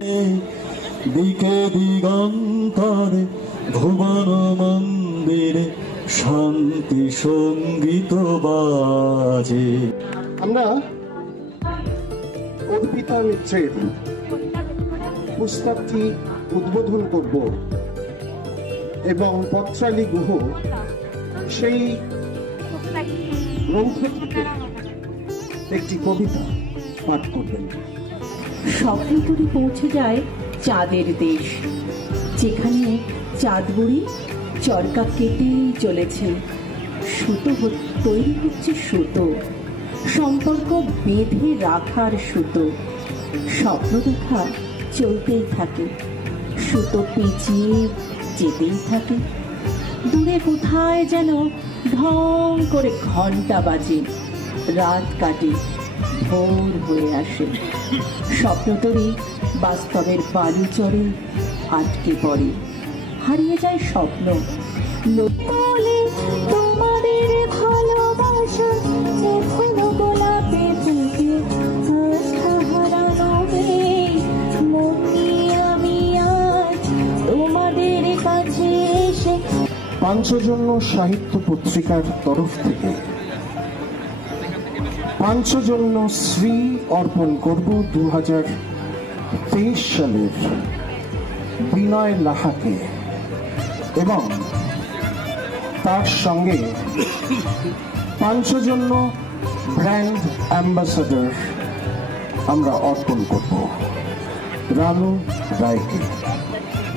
দিকে দিগন্তরে ভুবন মন্দিরে শান্তি সঙ্গীত বাজে। আমরা অর্পিতা মিত্রের পুস্তকটি উদ্বোধন করব এবং পত্রালী গুহ সেই গ্রন্থ থেকে একটি কবিতা পাঠ করবেন। স্বপ্ন তরি পৌঁছে যায় চাঁদের দেশ, যেখানে চাঁদ বুড়ি চরকা কেটেই চলেছে। সুতো তৈরি হচ্ছে সুতো, সম্পর্ক বেঁধে রাখার সুতো। স্বপ্ন দেখা চলতেই থাকে, সুতো পেঁচিয়ে যেতেই থাকে। দূরে কোথায় যেন ঢং করে ঘন্টা বাজে, রাত কাটে, ভোর হয়ে আসে। স্বপ্নতরী বাস্তবের বালুচরে আটকে পড়ে, হারিয়ে যায় স্বপ্ন। তোমাদের ভালোবাসা এখনো গোলাপে ফুটে, আমি আজ তোমাদের কাছে এসে। পাঞ্চজন্য সাহিত্য পত্রিকার তরফ থেকে পাঞ্চজন্য শ্রী অর্পণ করব 2023 সালের বিনয় লাহাকে এবং তার সঙ্গে পাঞ্চজন্য ব্র্যান্ড অ্যাম্বাসাডর আমরা অর্পণ করব রানু রায়কে।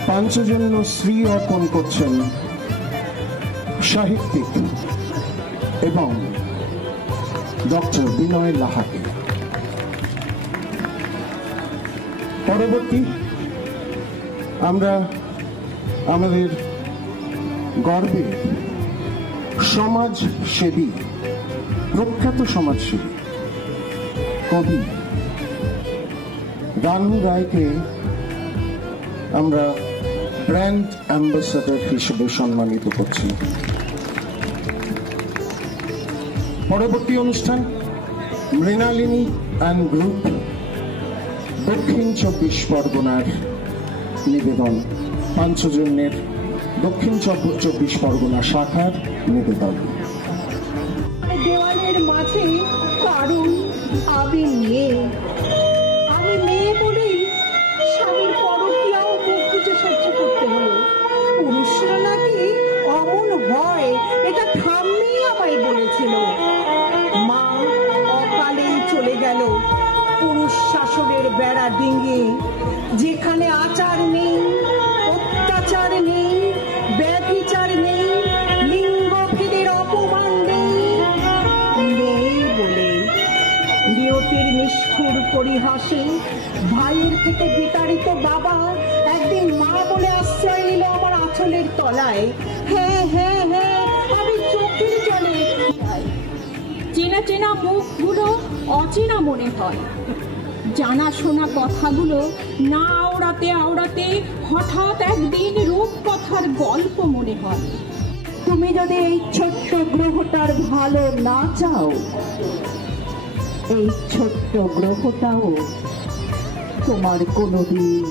পাঞ্চজন্য শ্রী অর্পণ করছেন সাহিত্যিক এবং ডক্টর বিনয় লাহাকে। পরবর্তী আমরা আমাদের গর্বের সমাজসেবী, প্রখ্যাত সমাজসেবী কবি রানু রায়কে আমরা ব্র্যান্ড অ্যাম্বাসাডর হিসেবে সম্মানিত করছি। পরবর্তী অনুষ্ঠান মৃণালিনী অ্যান্ড গ্রুপ দক্ষিণ 24 পরগনার নিবেদন, পাঞ্চজন্যের দক্ষিণ 24 পরগনা শাখার নিবেদন। দেওয়ালের মাঝে কারণ আমি মেয়ে, আমি মেয়ে বলেই স্বামীর পরকীয়াও মুখ বুজে সহ্য করতে হলো। পুরুষরা নাকি অমন হয় এটা ঠাম্মি আমায় বলেছিল। মা অকালেই চলে গেল পুরুষ শাসনের বেড়া ডিঙিয়ে, যেখানে আচার নেই, অত্যাচার নেই, ব্যভিচার নেই, লিঙ্গভেদের অপমান নেই। নেই বলে নিয়তির নিষ্ঠুর পরিহাসে ভাইয়ের থেকে বিতাড়িত বাবা একদিন মা বলে আশ্রয় নিল আমার আঁচলের তলায়। হ্যাঁ হ্যাঁ হ্যাঁ, আমি চোখের জলে। চেনা চেনা মুখগুলো অচেনা মনে হয়, জানা শোনা কথাগুলো না আওড়াতে আওড়াতে হঠাৎ একদিন রূপকথার গল্প মনে হয়। তুমি যদি এই ছোট্ট গ্রহটার ভালো না চাও, এই ছোট্ট গ্রহটাও তোমার কোনোদিন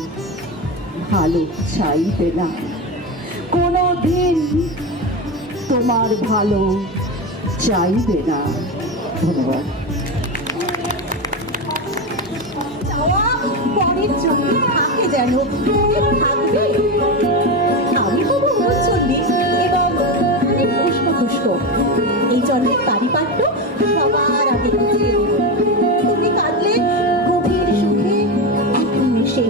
ভালো চাইবে না, কোনোদিন তোমার ভালো চাইবে না। ধন্যবাদ। পরের জন্য থাকে যেন থাকবে। আমি হবো মৌচন্ডী এবং পুষ্প পুষ্প, এই জন্মের পারিপাট্য সবার আগে বুঝিয়ে দেব। তুমি কাঁদলে গভীর সুখে এক নিমেষে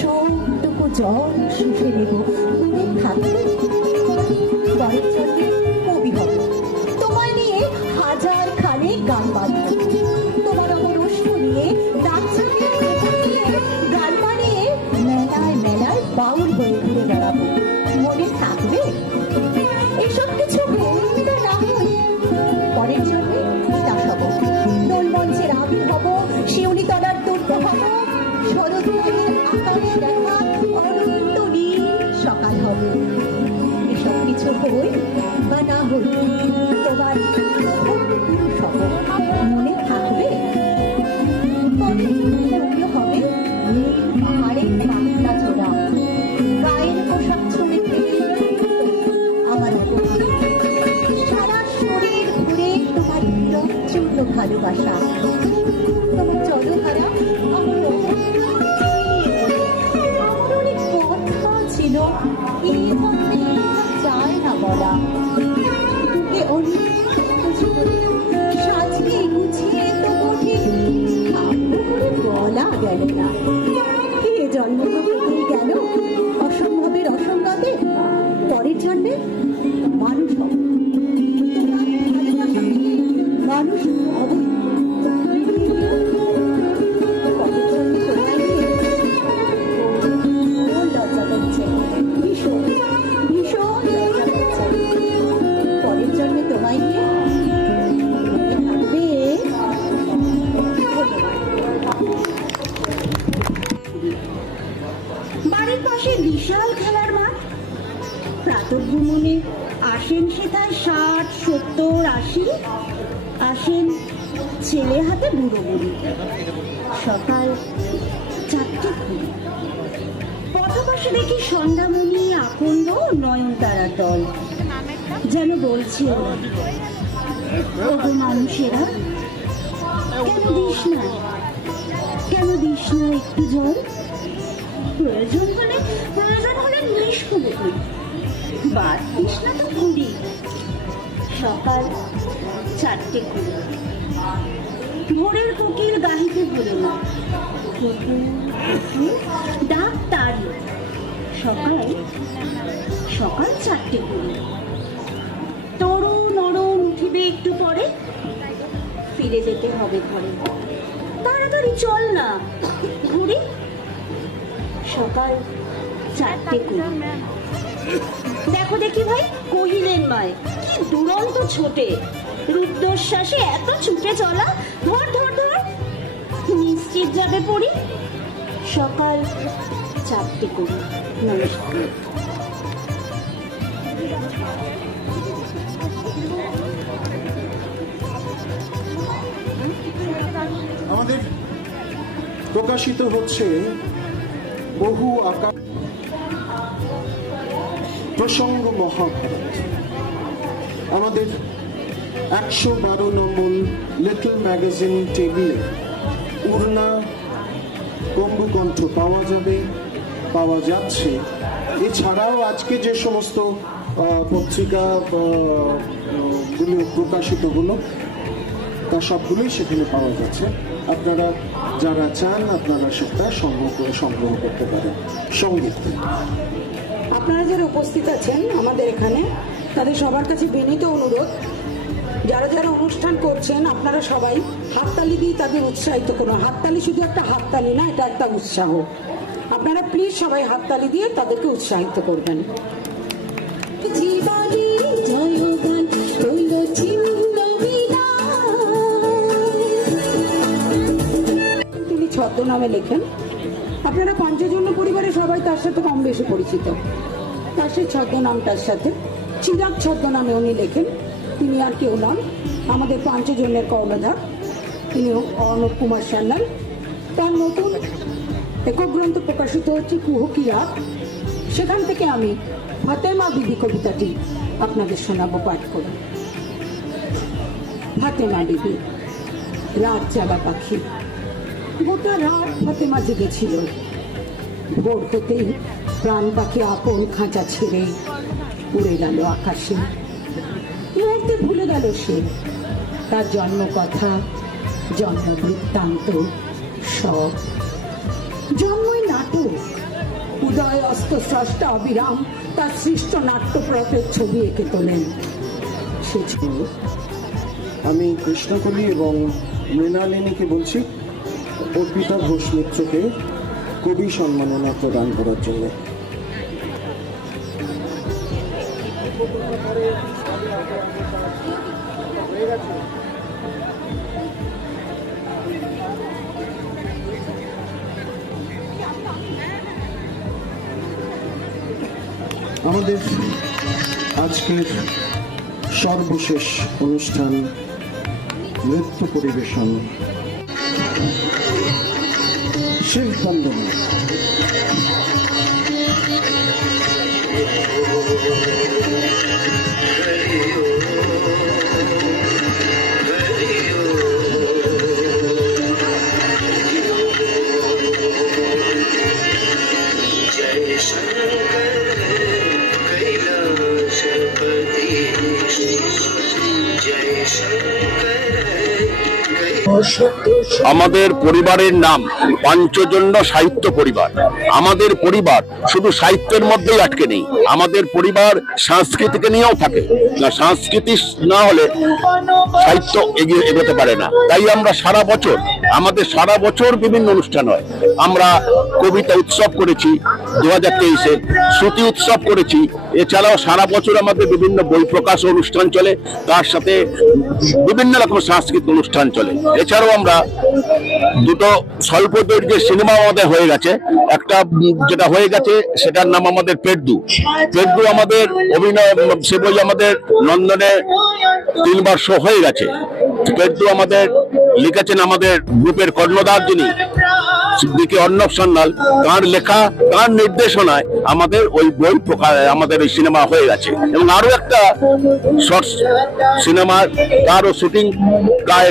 সবটুকু জল শুষে নেব। তুমি থাকবে পরের জন্মে কবি হবে, তোমায় নিয়ে হাজার খানে গান বাঁধব। তোমার আমার অশ্ব নিয়ে নাচ গান বানিয়ে মেলায় মেলায় বাউল হয়ে বাড়ির পাশে বিশাল খেলার মাঠ। প্রাতঃভ্রমণে আসেন সেথায় 60, 70, 80, আসেন ছেলে হাতে বুড়ো বুড়ি। সকাল 4:20 পথপাশে দেখি সন্ধ্যামণি, আকন্দ, নয়নতারার দল, যেন বলছে, ওগো মানুষেরা, কেন দিস না, কেন দিস না একটু জল? প্রয়োজন হলে নিষ্কুলে তুই, বাদ দিস না তো ঘুরি। সকাল 4:20 ভোরের কোকিল গাহিতে ভরে না, ডাক তারি। সকাল 4:20 তরুণ নরম উঠিবে একটু পরে, ফিরে যেতে হবে ঘরে। তাড়াতাড়ি চল না ঘুরি। সকাল 4:20 দেখো দেখি ভাই, কহিলেন মায়, কি দুরন্ত ছোটে, রুদ্ধশ্বাসে এত ছুটে চলা, ধর ধর ধর, নিশ্চিত যাবে পড়ি। সকাল 4:20 নমস্কার। আমাদের প্রকাশিত হচ্ছে বহু আকার প্রসঙ্গ মহাভারত। আমাদের 112 নম্বর লিটল ম্যাগাজিন টেবিলে উড়না কম্বুকণ্ঠ পাওয়া যাচ্ছে। এছাড়াও আজকে যে সমস্ত পত্রিকা গুলো প্রকাশিতগুলো, তা সবগুলোই সেখানে পাওয়া যাচ্ছে। আপনারা যারা চান আপনারা সেটা সংগ্রহ করতে পারেন। সঙ্গীত আপনারা যারা উপস্থিত আছেন আমাদের এখানে, তাদের সবার কাছে বিনীত অনুরোধ, যারা যারা অনুষ্ঠান করছেন আপনারা সবাই হাততালি দিয়ে তাদের উৎসাহিত করুন। হাততালি শুধু একটা হাততালি না, এটা একটা উৎসাহ। আপনারা প্লিজ সবাই হাততালি দিয়ে তাদেরকে উৎসাহিত করবেন। তিনি ছদ্মনামে লেখেন। আপনারা পঞ্চজন্য পরিবারের সবাই তার সাথে কম বেশি পরিচিত। তার সেই ছদ্মনামটার সাথে চিরাগ ছদ্মনামে উনি লেখেন। তিনি আর কেউ নন, আমাদের পঞ্চজন্যের কর্ণধার, তিনি অর্ণব কুমার সান্যাল। তার নতুন একক গ্রন্থ প্রকাশিত হচ্ছে কুহকি রাত। সেখান থেকে আমি ফাতেমা বিবি কবিতাটি আপনাদের শোনাবো পাঠ করে। ফাতেমা বিবি। রাত জাগা পাখি, গোটা রাত ফাতেমা জেগেছিল। ভোর হতেই প্রাণ পাখি আপন খাঁচা ছেড়ে উড়ে গেল আকাশে। মুহূর্তে ভুলে গেল সে তার জন্ম কথা, জন্ম বৃত্তান্ত সব। জন্মই নাটক, উদয় অস্ত স্রষ্টা অবিরাম তার সৃষ্ট নাট্যপ্রতের ছবি এঁকে তোলেন। সে আমি কৃষ্ণকলি এবং মৃণালিনীকে বলছি অর্পিতা ঘোষ মিত্রকে কবি সম্মাননা প্রদান করার জন্য। আমাদের আজকের সর্বশেষ অনুষ্ঠান নৃত্য পরিবেশন শিল্পবন্দনা। আমাদের পরিবারের নাম পঞ্চজন্য সাহিত্য পরিবার। আমাদের পরিবার শুধু সাহিত্যের মধ্যেই আটকে নেই, আমাদের পরিবার সংস্কৃতিকে নিয়েও থাকে। না, সংস্কৃতি না হলে সাহিত্য এগোতে পারে না। তাই আমরা আমাদের সারা বছর বিভিন্ন অনুষ্ঠান হয়। আমরা কবিতা উৎসব করেছি 2023-এ, শ্রুতি উৎসব করেছি এছাড়াও সারা বছর আমাদের বিভিন্ন বই প্রকাশ অনুষ্ঠান চলে, তার সাথে বিভিন্ন রকম সাংস্কৃতিক অনুষ্ঠান চলে। এছাড়াও আমরা দুটো স্বল্প দৈর্ঘ্যের সিনেমা আমাদের হয়ে গেছে। একটা যেটা হয়ে গেছে সেটার নাম আমাদের পেড্ডু। আমাদের অভিনয়, সে বই আমাদের লন্ডনে 3 বার শো হয়ে গেছে। পেড্ডু আমাদের লিখেছেন আমাদের গ্রুপের কর্ণধার যিনি দিকে অর্ণব সান্যাল, তার লেখা, তার নির্দেশনায় আমাদের ওই বই প্রকাশ, আমাদের ওই সিনেমা হয়ে গেছে। এবং আরো একটা শর্ট সিনেমা, তারও শুটিং প্রায়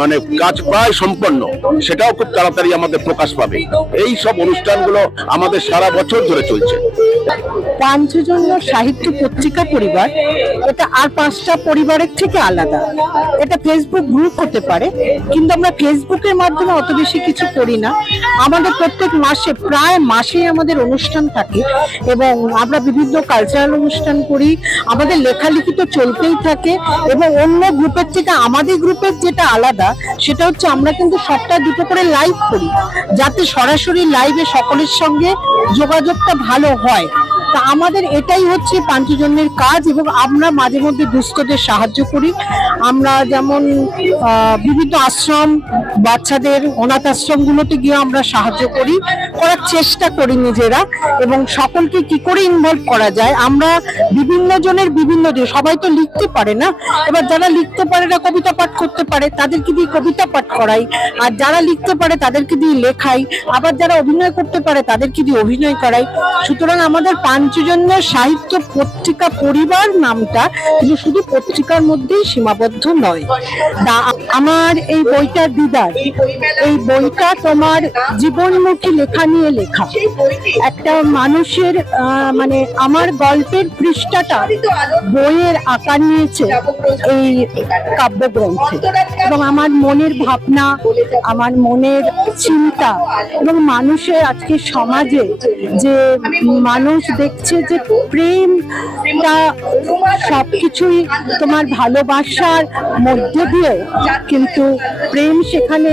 মানে কাজ প্রায় সম্পন্ন, সেটাও খুব তাড়াতাড়ি আমাদের প্রকাশ পাবে। এই সব অনুষ্ঠানগুলো আমাদের সারা বছর ধরে চলছে। পাঞ্চজন্য সাহিত্য পত্রিকা পরিবার এটা আর 5টা পরিবারের থেকে আলাদা। এটা ফেসবুক গ্রুপ হতে পারে, কিন্তু আমরা ফেসবুকের মাধ্যমে অত বেশি কিছু করি না। আমাদের প্রত্যেক মাসে, প্রায় মাসেই আমাদের অনুষ্ঠান থাকে এবং আমরা বিভিন্ন কালচারাল অনুষ্ঠান করি। আমাদের লেখালেখি তো চলতেই থাকে এবং অন্য গ্রুপের থেকে আমাদের গ্রুপের যেটা আলাদা সেটা হচ্ছে আমরা কিন্তু সপ্তাহে 2টো করে লাইভ করি, যাতে সরাসরি লাইভে সকলের সঙ্গে যোগাযোগটা ভালো হয়। তা আমাদের এটাই হচ্ছে পাঞ্চজন্যের কাজ এবং আমরা মাঝে মধ্যে দুস্থদের সাহায্য করি। আমরা যেমন বিভিন্ন আশ্রম, বাচ্চাদের অনাথ আশ্রমগুলোতে গিয়ে আমরা সাহায্য করার চেষ্টা করি নিজেরা, এবং সকলকে কি করে ইনভলভ করা যায়। আমরা বিভিন্ন জনের বিভিন্ন দিন, সবাই তো লিখতে পারে না, এবার যারা লিখতে পারে না, কবিতা পাঠ করতে পারে, তাদেরকে দিয়ে কবিতা পাঠ করাই, আর যারা লিখতে পারে তাদেরকে দিয়ে লেখাই, আবার যারা অভিনয় করতে পারে তাদেরকে দিয়ে অভিনয় করাই। সুতরাং আমাদের পাঞ্চজন্য সাহিত্য পত্রিকা পরিবার নামটা কিন্তু শুধু পত্রিকার মধ্যেই সীমাবদ্ধ নয়। আমার এই বইটা দিদার, এই বইটা তোমার জীবনমুখী লেখা নিয়ে লেখা। একটা মানুষের মানে আমার গল্পের পৃষ্ঠাটা বইয়ের আকার নিয়েছে এই কাব্যগ্রন্থে, এবং আমার মনের ভাবনা, আমার মনের চিন্তা, এবং মানুষের আজকে সমাজে যে মানুষ দেখছে যে প্রেমটা সবকিছুই তোমার ভালোবাসার মধ্যে দিয়ে, কিন্তু প্রেম সেখানে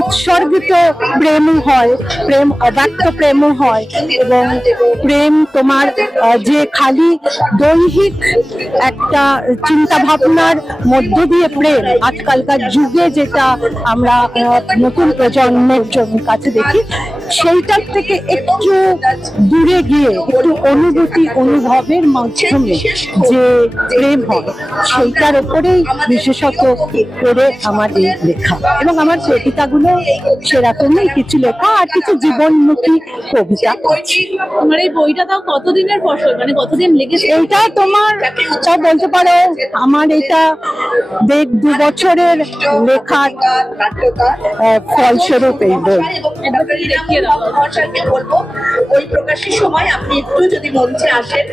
উৎসর্গিত প্রেমও হয়, প্রেম অব্যক্ত প্রেমও হয়, এবং প্রেম তোমার যে খালি দৈহিক একটা চিন্তা ভাবনার মধ্য দিয়ে প্রেম, আজকালকার যুগে যেটা আমরা নতুন প্রজন্মের কাছে দেখি, সেইটার থেকে একটু দূরে গিয়ে একটু অনুভূতি অনুভবের মাধ্যমে যে প্রেম হয়, সেইটার উপরেই বিশেষত করে আমার এই লেখা। এবং আমার কবিতাগুলো সেরকমই কিছু লেখা আর কিছু জীবনমুখী কবিতা। তোমার এই বইটা তাও কতদিনের ফসল, মানে কতদিন লেগেছে? এইটা তোমার বলতে পারো আমার এটা 1.5-2 বছরের লেখার ফলস্বরূপ এই বই। বলবো বই প্রকাশের সময় আপনি একটু যদি মঞ্চে আসেন।